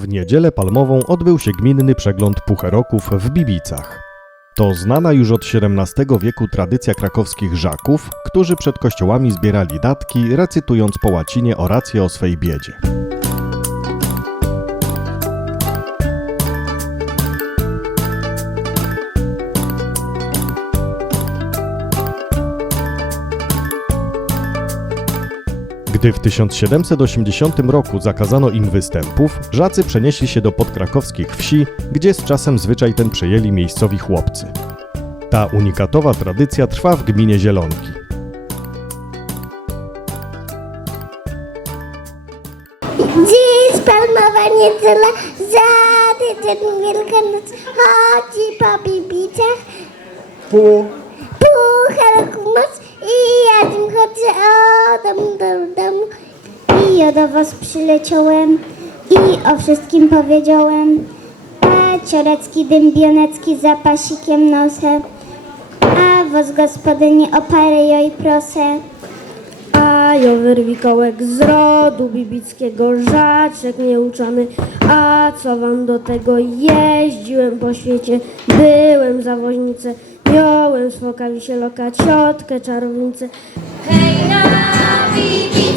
W niedzielę palmową odbył się gminny przegląd pucheroków w Bibicach. To znana już od XVII wieku tradycja krakowskich żaków, którzy przed kościołami zbierali datki, recytując po łacinie orację o swej biedzie. Gdy w 1780 roku zakazano im występów, żacy przenieśli się do podkrakowskich wsi, gdzie z czasem zwyczaj ten przejęli miejscowi chłopcy. Ta unikatowa tradycja trwa w gminie Zielonki. Dziś palmowa niedziela, za tydzień Wielkanoc, chodzi po bibicach, Pu, pucharek moc i ja tym chodzę o dom do domu. Do was przyleciałem i o wszystkim powiedziałem. A ciorecki dębionecki zapasikiem nosę, a was gospodyni o parę joj prosę. A ja wyrwikołek z rodu bibickiego, żaczek nieuczony. A co wam do tego jeździłem po świecie, byłem za woźnicę, miałem smokawisie loka, ciotkę czarownicę. Hej, na bibickim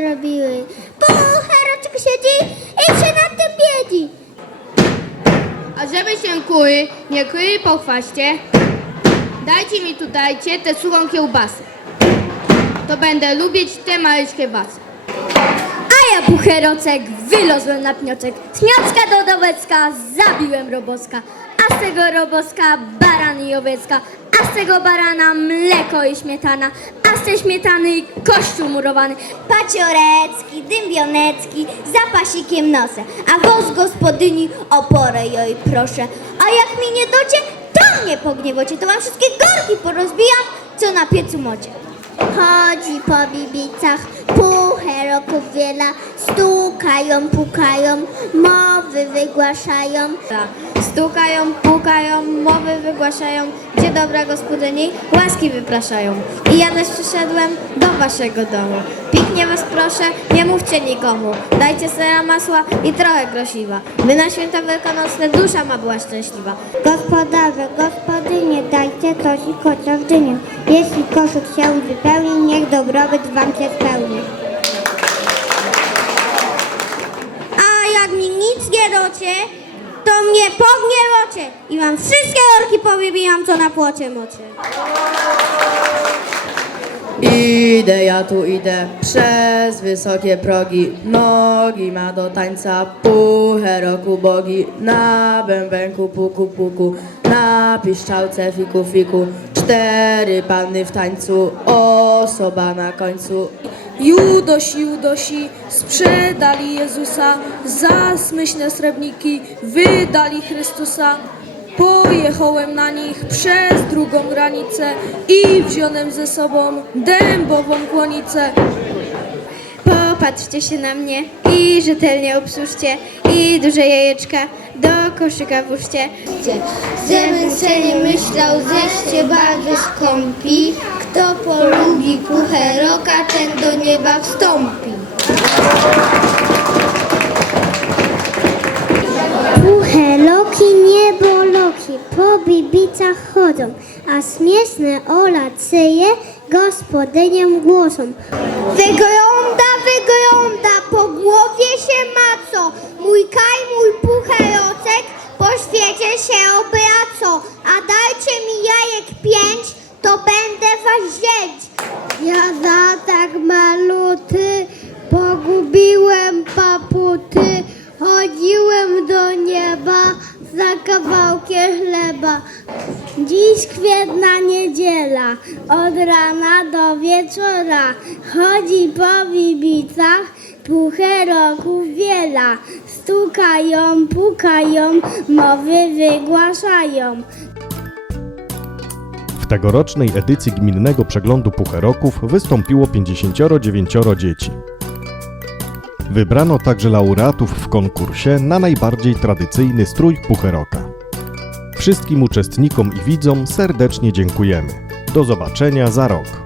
robiły. Pucharoczek siedzi i się nad tym biedzi. A żeby się kuły, nie kryli po chwaście, dajcie mi tu dajcie tę suchą kiełbasę. To będę lubić te małe kiełbasy. A ja pucherocek wylozłem na pnioczek, z pniocka do dowecka zabiłem roboska. A z tego roboska baran i owiecka, a z tego barana mleko i śmietana, a z tej śmietany kościół murowany. Paciorecki, dębionecki, zapasikiem nosę. A woz gospodyni o porę joj proszę. A jak mi nie docie, to mnie pogniewocie. To wam wszystkie gorki porozbijam, co na piecu mocie. Chodzi po bibicach, pucheroków wiela, stukają, pukają, mowy wygłaszają. Stukają, pukają, mowy wygłaszają, gdzie dobra gospodyni łaski wypraszają. I ja też przyszedłem do waszego domu. Pięknie was proszę, nie mówcie nikomu. Dajcie sera masła i trochę grosiwa. By na święta wielkanocne dusza ma była szczęśliwa. Gospodarze, gospodynie, dajcie coś i kocia w dynię. Jeśli koszyk się wypełni, niech dobrobyt wam się spełni. Docie, to mnie pogniewocie i wam wszystkie orki powybijam, co na płocie mocie. Idę, ja tu idę przez wysokie progi, nogi ma do tańca, pucheroku bogi, na bębenku puku puku, na piszczałce fiku fiku, cztery panny w tańcu, osoba na końcu. Judosi, Judosi sprzedali Jezusa, za smyśne srebrniki wydali Chrystusa. Pojechałem na nich przez drugą granicę i wziąłem ze sobą dębową kłonicę. Popatrzcie się na mnie i rzetelnie obsłużcie i duże jajeczka do koszyka włóżcie. Zemyślenie myślał, zeście bardzo skąpi. Kto polubi pucheroka, ten do nieba wstąpi. Pucheroki nieboloki po bibicach chodzą, a śmieszne olacyje gospodyniom głoszą. Wygląda, wygląda, po głowie się ma co. Mój kaj, mój pucherocek po świecie się obraco. A dajcie mi jajek pięć, to będę was wziąć. Ja Lubiłem paputy, chodziłem do nieba za kawałkiem chleba. Dziś kwietna niedziela, od rana do wieczora. Chodzi po bibicach, puchę roków wiela. Stukają, pukają, mowy wygłaszają. W tegorocznej edycji Gminnego Przeglądu Pucheroków wystąpiło 59 dzieci. Wybrano także laureatów w konkursie na najbardziej tradycyjny strój pucheroka. Wszystkim uczestnikom i widzom serdecznie dziękujemy. Do zobaczenia za rok.